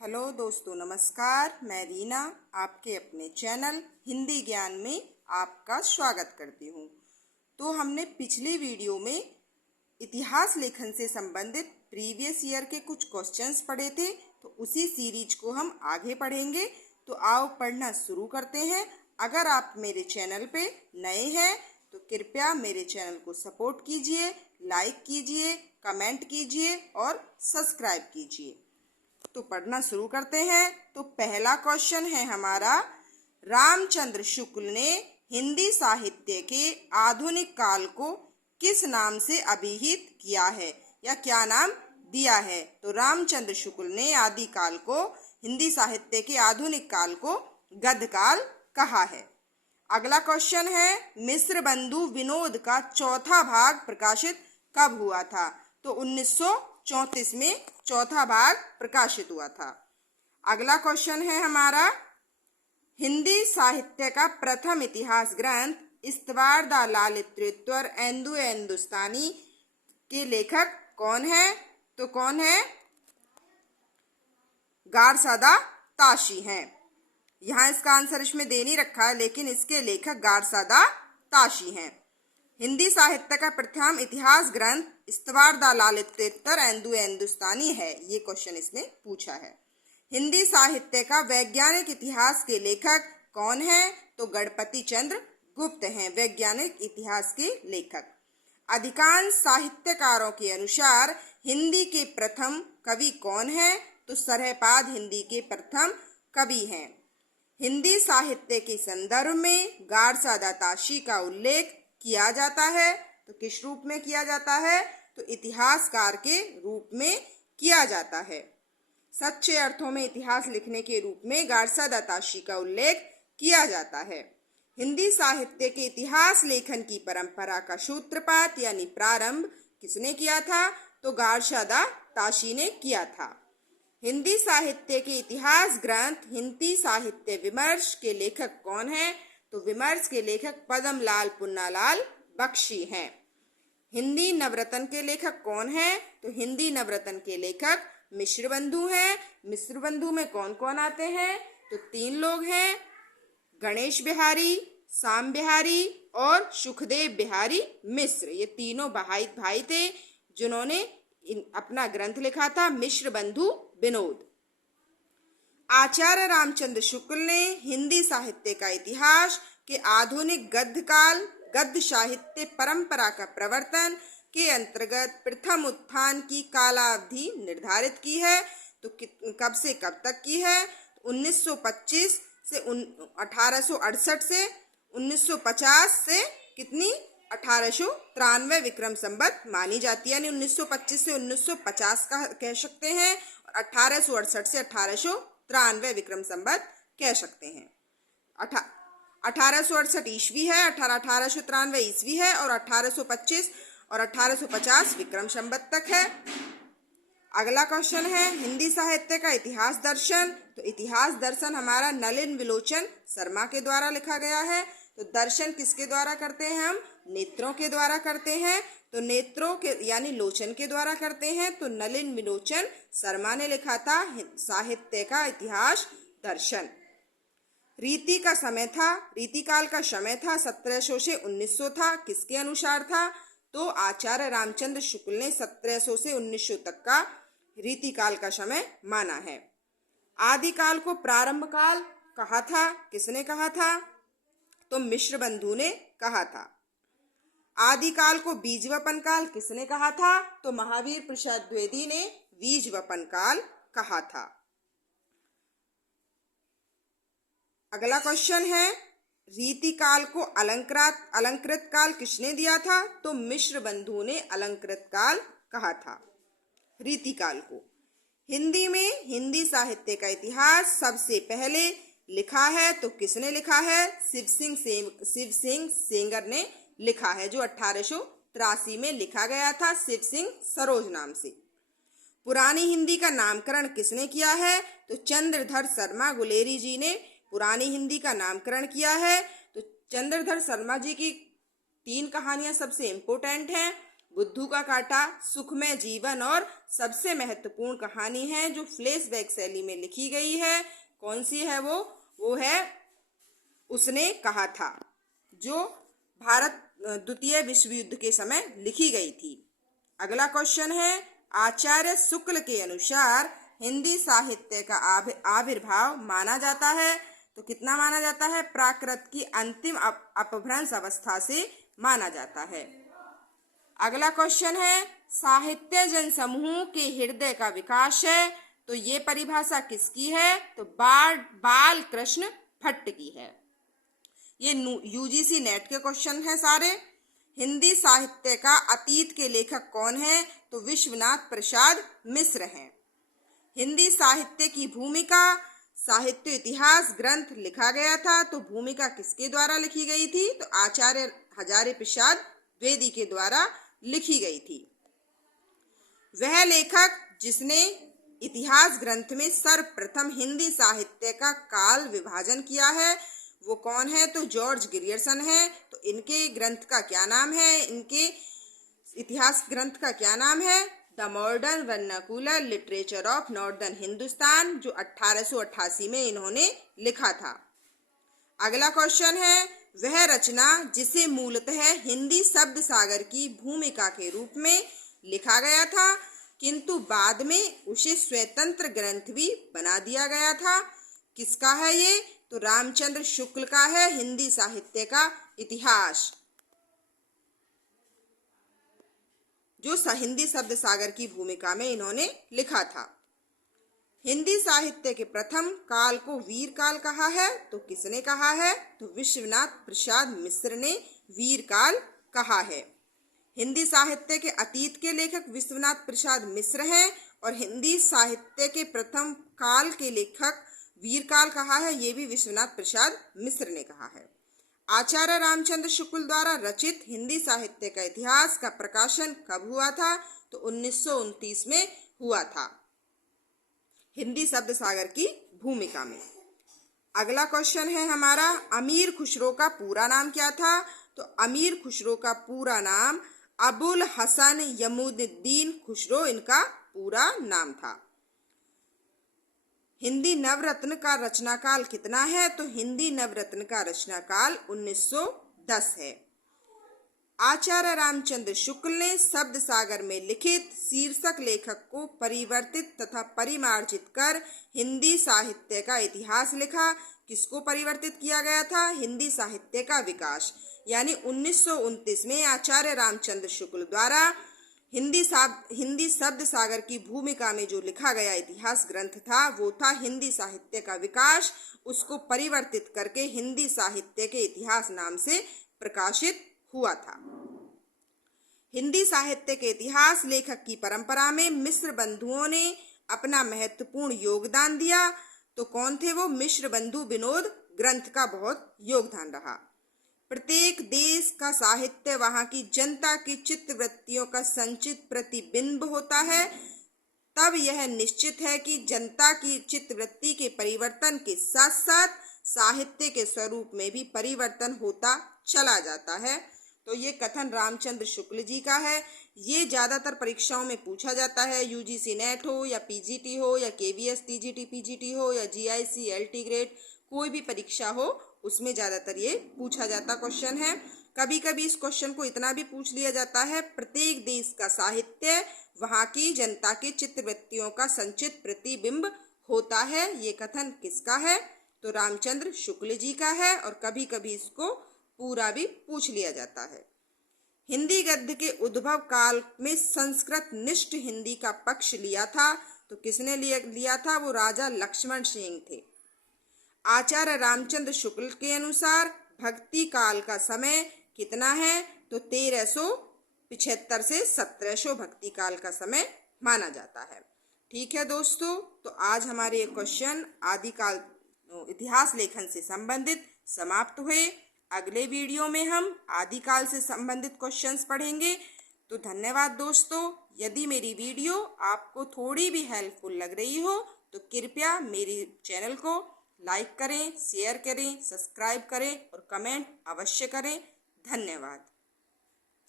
Hello दोस्तों, नमस्कार। मैं रीना आपके अपने चैनल हिंदी ज्ञान में आपका स्वागत करती हूँ। तो हमने पिछली वीडियो में इतिहास लेखन से संबंधित प्रीवियस ईयर के कुछ क्वेश्चंस पढ़े थे, तो उसी सीरीज को हम आगे पढ़ेंगे। तो आओ पढ़ना शुरू करते हैं। अगर आप मेरे चैनल पे नए हैं तो कृपया मेरे चैनल को सपोर्ट कीजिए, लाइक कीजिए, कमेंट कीजिए और सब्सक्राइब कीजिए। तो पढ़ना शुरू करते हैं। तो पहला क्वेश्चन है हमारा, रामचंद्र शुक्ल ने हिंदी साहित्य के आधुनिक काल को किस नाम से अभिहित किया है या क्या नाम दिया है? तो रामचंद्र शुक्ल ने आदि काल को, हिंदी साहित्य के आधुनिक काल को गद्य काल कहा है। अगला क्वेश्चन है, मिस्र बंधु विनोद का चौथा भाग प्रकाशित कब हुआ था? तो 1934 में चौथा भाग प्रकाशित हुआ था। अगला क्वेश्चन है हमारा, हिंदी साहित्य का प्रथम इतिहास ग्रंथ इस्तवार द लालित्योत्तर एंदु हिंदुस्तानी के लेखक कौन है? तो कौन है? गारसादा ताशी हैं। यहाँ इसका आंसर इसमें दे नहीं रखा है, लेकिन इसके लेखक गारसादा ताशी हैं। हिंदी साहित्य का प्रथम इतिहास ग्रंथ इस्तवार द लालित्योत्तर एंदु हिंदुस्तानी है, ये क्वेश्चन इसमें पूछा है। हिंदी साहित्य का वैज्ञानिक इतिहास के लेखक कौन है? तो गणपति चंद्र गुप्त हैं वैज्ञानिक इतिहास के लेखक। अधिकांश साहित्यकारों के अनुसार हिंदी के प्रथम कवि कौन है? तो सरहपाद हिंदी के प्रथम कवि हैं। हिंदी साहित्य के संदर्भ में गारसादा ताशी का उल्लेख किया जाता है, तो किस रूप में किया जाता है? तो इतिहासकार के रूप में किया जाता है। सच्चे अर्थों में इतिहास लिखने के रूप में गारसादा ताशी का उल्लेख किया जाता है। हिंदी साहित्य के इतिहास लेखन की परंपरा का सूत्रपात यानी प्रारंभ किसने किया था? तो गारसादा ताशी ने किया था। हिंदी साहित्य के इतिहास ग्रंथ हिंदी साहित्य विमर्श के लेखक कौन है? तो विमर्श के लेखक पद्मलाल पुन्नालाल बख्शी हैं। हिंदी नवरत्न के लेखक कौन है? तो हिंदी नवरत्न के लेखक मिश्र बंधु हैं। मिश्र बंधु में कौन कौन आते हैं? तो 3 लोग हैं, गणेश बिहारी, श्याम बिहारी और सुखदेव बिहारी मिश्र। ये तीनों भाई थे जिन्होंने अपना ग्रंथ लिखा था मिश्र बंधु विनोद। आचार्य रामचंद्र शुक्ल ने हिंदी साहित्य का इतिहास के आधुनिक गद्य काल गद्य साहित्य परंपरा का प्रवर्तन के अंतर्गत प्रथम उत्थान की कालावधि निर्धारित की है। तो कब से कब तक की है? 1925 से 1868 से 1950 से कितनी 1893 विक्रम संवत मानी जाती है, यानी 1925 से 1950 का कह सकते हैं और 1868 से 1893 विक्रम संवत कह सकते हैं। 1868 ईस्वी है, 1893 ईस्वी है और 1825 और 1850 विक्रम संवत तक है। अगला क्वेश्चन है, हिंदी साहित्य का इतिहास दर्शन। तो इतिहास दर्शन हमारा नलिन विलोचन शर्मा के द्वारा लिखा गया है। तो दर्शन किसके द्वारा करते हैं? हम नेत्रों के द्वारा करते हैं। तो नेत्रों के यानी लोचन के द्वारा करते हैं। तो नलिन विलोचन शर्मा ने लिखा था साहित्य का इतिहास दर्शन। रीति का समय था, रीतिकाल का समय था 1700 से 1900 था। किसके अनुसार था? तो आचार्य रामचंद्र शुक्ल ने 1700 से 1900 तक का रीतिकाल का समय माना है। आदिकाल को प्रारंभ काल कहा था। किसने कहा था? तो मिश्र बंधु ने कहा था। आदिकाल को बीजवपन काल किसने कहा था? तो महावीर प्रसाद द्विवेदी ने बीजवपन काल कहा था। अगला क्वेश्चन है, रीतिकाल को अलंकृत काल किसने दिया था? तो मिश्र बंधु ने अलंकृत काल कहा था रीतिकाल को। हिंदी में हिंदी साहित्य का इतिहास सबसे पहले लिखा है, तो किसने लिखा है? शिव सिंह सेंगर ने लिखा है, जो 1883 में लिखा गया था शिव सिंह सरोज नाम से। पुरानी हिंदी का नामकरण किसने किया है? तो चंद्रधर शर्मा गुलेरी जी ने पुरानी हिंदी का नामकरण किया है। तो चंद्रधर शर्मा जी की 3 कहानियां सबसे इम्पोर्टेंट हैं। बुद्धू का कांटा, सुखमय जीवन और सबसे महत्वपूर्ण कहानी है जो फ्लैशबैक शैली में लिखी गई है। कौन सी है वो है उसने कहा था, जो भारत द्वितीय विश्व युद्ध के समय लिखी गई थी। अगला क्वेश्चन है, आचार्य शुक्ल के अनुसार हिंदी साहित्य का आविर्भाव माना जाता है तो कितना माना जाता है? प्राकृत की अंतिम अपभ्रंश अवस्था से माना जाता है। अगला क्वेश्चन है, साहित्य जन समूह के हृदय का विकास है तो ये परिभाषा किसकी है? तो बाल कृष्ण भट्ट की है। ये यूजीसी नेट के क्वेश्चन है सारे। हिंदी साहित्य का अतीत के लेखक कौन है? तो विश्वनाथ प्रसाद मिश्र हैं। हिंदी साहित्य की भूमिका, साहित्य इतिहास ग्रंथ लिखा गया था तो भूमिका किसके द्वारा लिखी गई थी? तो आचार्य हजारी प्रसाद द्विवेदी के द्वारा लिखी गई थी। वह लेखक जिसने इतिहास ग्रंथ में सर्वप्रथम हिंदी साहित्य का काल विभाजन किया है वो कौन है? तो जॉर्ज ग्रियर्सन है। तो इनके ग्रंथ का क्या नाम है? इनके इतिहास ग्रंथ का क्या नाम है? The modern vernacular literature of northern Hindustan, जो 1888 में इन्होंने लिखा था। अगला क्वेश्चन है, वह रचना जिसे मूलतः हिंदी शब्द सागर की भूमिका के रूप में लिखा गया था किंतु बाद में उसे स्वतंत्र ग्रंथ भी बना दिया गया था, किसका है ये? तो रामचंद्र शुक्ल का है, हिंदी साहित्य का इतिहास, जो हिंदी शब्द सागर की भूमिका में इन्होंने लिखा था। हिंदी साहित्य के प्रथम काल को वीर काल कहा है तो किसने कहा है? तो विश्वनाथ प्रसाद मिश्र ने वीर काल कहा है। हिंदी साहित्य के अतीत के लेखक विश्वनाथ प्रसाद मिश्र हैं और हिंदी साहित्य के प्रथम काल के लेखक वीर काल कहा है, ये भी विश्वनाथ प्रसाद मिश्र ने कहा है। आचार्य रामचंद्र शुक्ल द्वारा रचित हिंदी साहित्य का इतिहास का प्रकाशन कब हुआ था? तो 1929 में हुआ था, हिंदी शब्द सागर की भूमिका में। अगला क्वेश्चन है हमारा, अमीर खुसरो का पूरा नाम क्या था? तो अमीर खुसरो का पूरा नाम अबुल हसन यमुनुद्दीन खुसरो इनका पूरा नाम था। हिंदी नवरत्न का रचनाकाल कितना है? तो हिंदी नवरत्न का रचनाकाल 1910 है। आचार्य रामचंद्र शुक्ल ने शब्द सागर में लिखित शीर्षक लेखक को परिवर्तित तथा परिमार्जित कर हिंदी साहित्य का इतिहास लिखा। किसको परिवर्तित किया गया था? हिंदी साहित्य का विकास, यानी 1929 में आचार्य रामचंद्र शुक्ल द्वारा हिंदी शब्द सागर की भूमिका में जो लिखा गया इतिहास ग्रंथ था वो था हिंदी साहित्य का विकास। उसको परिवर्तित करके हिंदी साहित्य के इतिहास नाम से प्रकाशित हुआ था। हिंदी साहित्य के इतिहास लेखक की परंपरा में मिश्र बंधुओं ने अपना महत्वपूर्ण योगदान दिया। तो कौन थे वो? मिश्र बंधु विनोद ग्रंथ का बहुत योगदान रहा। प्रत्येक देश का साहित्य वहाँ की जनता की चित्तवृत्तियों का संचित प्रतिबिंब होता है। तब यह निश्चित है कि जनता की चित्तवृत्ति के परिवर्तन के साथ साथ साहित्य के स्वरूप में भी परिवर्तन होता चला जाता है। तो ये कथन रामचंद्र शुक्ल जी का है। ये ज़्यादातर परीक्षाओं में पूछा जाता है, यूजीसी नेट हो या पीजीटी हो या केवीएस टीजीटी पीजीटी हो या जीआईसी एलटी ग्रेड, कोई भी परीक्षा हो उसमें ज़्यादातर ये पूछा जाता क्वेश्चन है। कभी कभी इस क्वेश्चन को इतना भी पूछ लिया जाता है, प्रत्येक देश का साहित्य वहाँ की जनता की चित्तवृत्तियों का संचित प्रतिबिंब होता है। ये कथन किसका है? तो रामचंद्र शुक्ल जी का है। और कभी कभी इसको पूरा भी पूछ लिया जाता है। हिंदी गद्य के उद्भव काल में संस्कृत निष्ठ हिंदी का पक्ष लिया था। तो किसने लिया था? वो राजा लक्ष्मण सिंह थे। आचार्य रामचंद्र शुक्ल के अनुसार भक्ति काल का समय कितना है? तो 1375 से 1700 भक्ति काल का समय माना जाता है। ठीक है दोस्तों, तो आज हमारे ये क्वेश्चन आदिकाल इतिहास लेखन से संबंधित समाप्त हुए। अगले वीडियो में हम आदिकाल से संबंधित क्वेश्चंस पढ़ेंगे। तो धन्यवाद दोस्तों। यदि मेरी वीडियो आपको थोड़ी भी हेल्पफुल लग रही हो तो कृपया मेरे चैनल को लाइक करें, शेयर करें, सब्सक्राइब करें और कमेंट अवश्य करें। धन्यवाद।